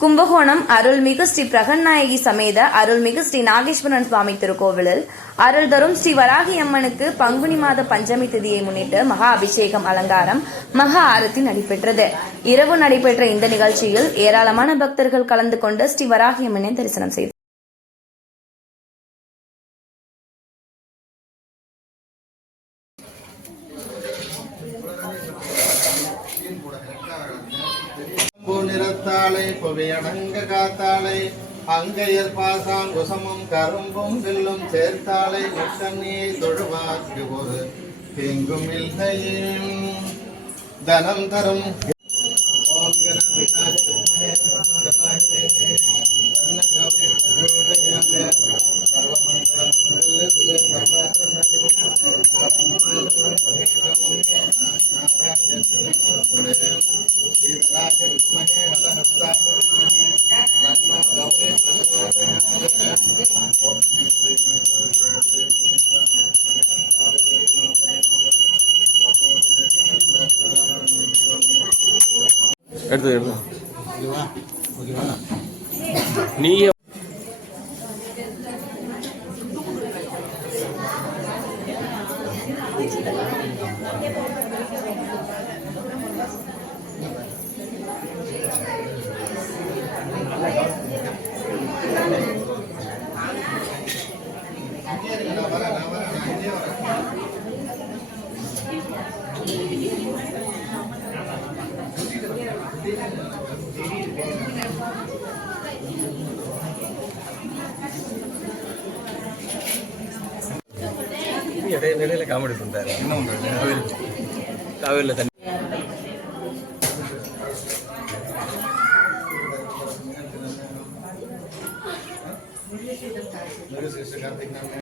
கும்பகோணம் அருள்மிகு ஸ்ரீ பிரகன்நாயகி சமேத அருள்மிகு ஸ்ரீ நாகேஸ்வரன் சுவாமி திருக்கோவிலில் அருள் தரும் ஸ்ரீ வராகி அம்மனுக்கு பங்குனி மாத பஞ்சமி திதியை முன்னிட்டு மகா அபிஷேகம் அலங்காரம் மகா ஆரத்தி நடைபெற்றது. இரவு நடைபெற்ற இந்த நிகழ்ச்சியில் ஏராளமான பக்தர்கள் கலந்து கொண்டு ஸ்ரீ வராகி அம்மனை தரிசனம் செய்தனர். நிறத்தாளை புவியடங்க காத்தாளை அங்கையர் பாசாங்குசமும் கரும்பும் வில்லும் சேர்த்தாளை முட்டன்னியை தொழுவாக்கு ஒரு தீங்கும் இல்லையும் தனம் தரும் எடுத்து நீங்க இடையில காமெடி பண்றாரு. காவிரியில் தண்ணி